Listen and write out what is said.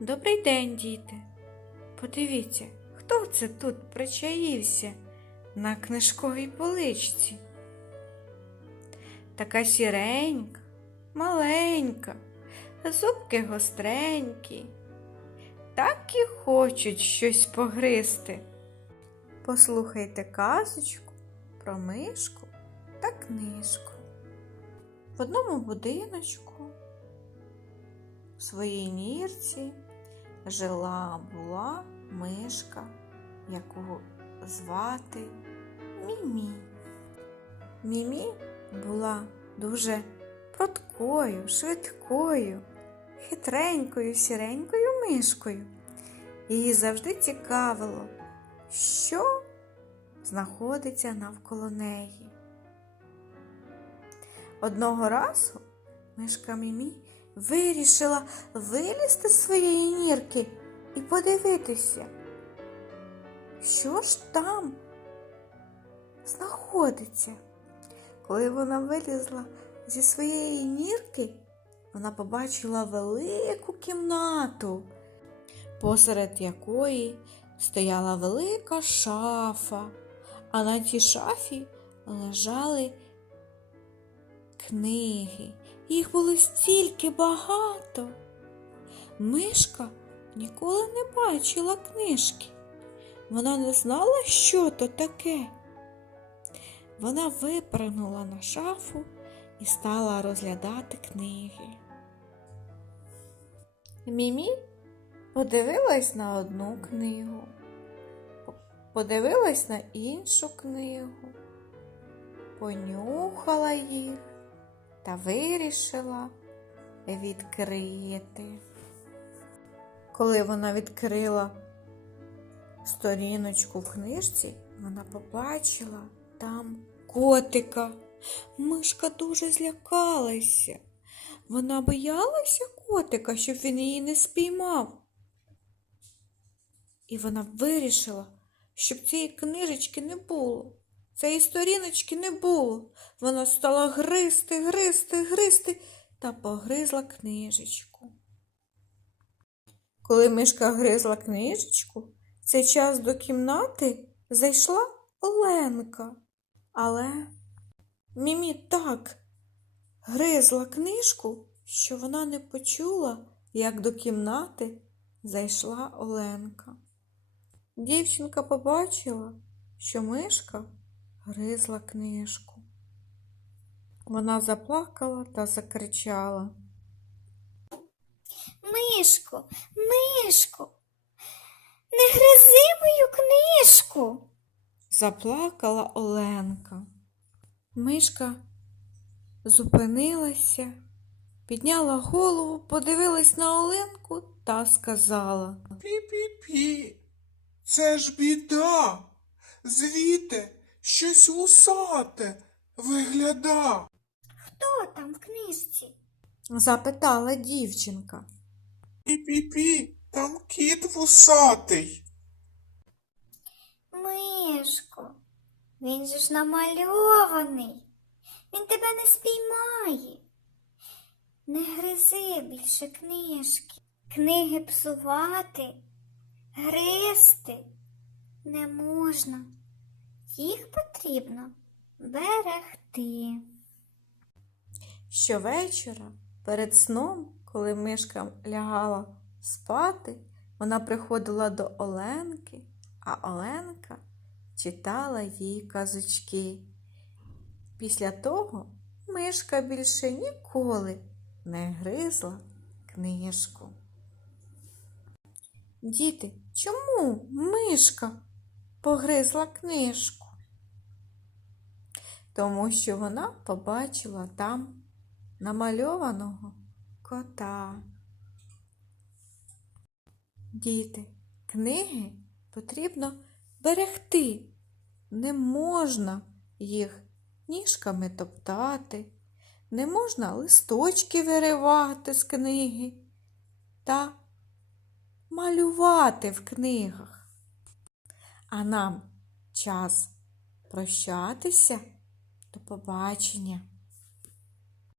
Добрий день, діти. Подивіться, хто це тут причаївся на книжковій поличці. Така сіренька, маленька, зубки гостренькі. Так і хочуть щось погризти. Послухайте казочку про мишку та книжку. В одному будиночку в своїй нірці жила була мишка, яку звати Мімі. Мімі була дуже проткою, швидкою, хитренькою, сіренькою мишкою. Її завжди цікавило, що знаходиться навколо неї. Одного разу мишка Мімі вирішила вилізти з своєї нірки і подивитися, що ж там знаходиться. Коли вона вилізла зі своєї нірки, вона побачила велику кімнату, посеред якої стояла велика шафа, а на цій шафі лежали книги. Їх було стільки багато. Мишка ніколи не бачила книжки. Вона не знала, що то таке. Вона випрыгнула на шафу і стала розглядати книги. Мімі подивилась на одну книгу, подивилась на іншу книгу, понюхала їх та вирішила відкрити. Коли вона відкрила сторіночку в книжці, вона побачила там котика. Мишка дуже злякалася. Вона боялася котика, щоб він її не спіймав. І вона вирішила, щоб цієї книжечки не було. Цієї сторіночки не було. Вона стала гризти, гризти, гризти та погризла книжечку. Коли мишка гризла книжечку, в цей час до кімнати зайшла Оленка. Але Мімі так гризла книжку, що вона не почула, як до кімнати зайшла Оленка. Дівчинка побачила, що мишка гризла книжку. Вона заплакала та закричала. Мишко, мишко, не гризи мою книжку. Заплакала Оленка. Мишка зупинилася, підняла голову, подивилась на Оленку та сказала. Пі-пі-пі. Це ж біда. Звідти щось усате вигляда. Хто там в книжці? Запитала дівчинка. Пі-пі-пі, там кіт вусатий. Мишко, він же ж намальований. Він тебе не спіймає. Не гризи більше книжки. Книги псувати, гризти не можна. Їх потрібно берегти. Щовечора перед сном, коли мишка лягала спати, вона приходила до Оленки, а Оленка читала їй казочки. Після того мишка більше ніколи не гризла книжку. Діти, чому мишка погризла книжку? Тому що вона побачила там намальованого кота. Діти, книги потрібно берегти. Не можна їх ніжками топтати, не можна листочки виривати з книги та малювати в книгах. А нам час прощатися. До побачення.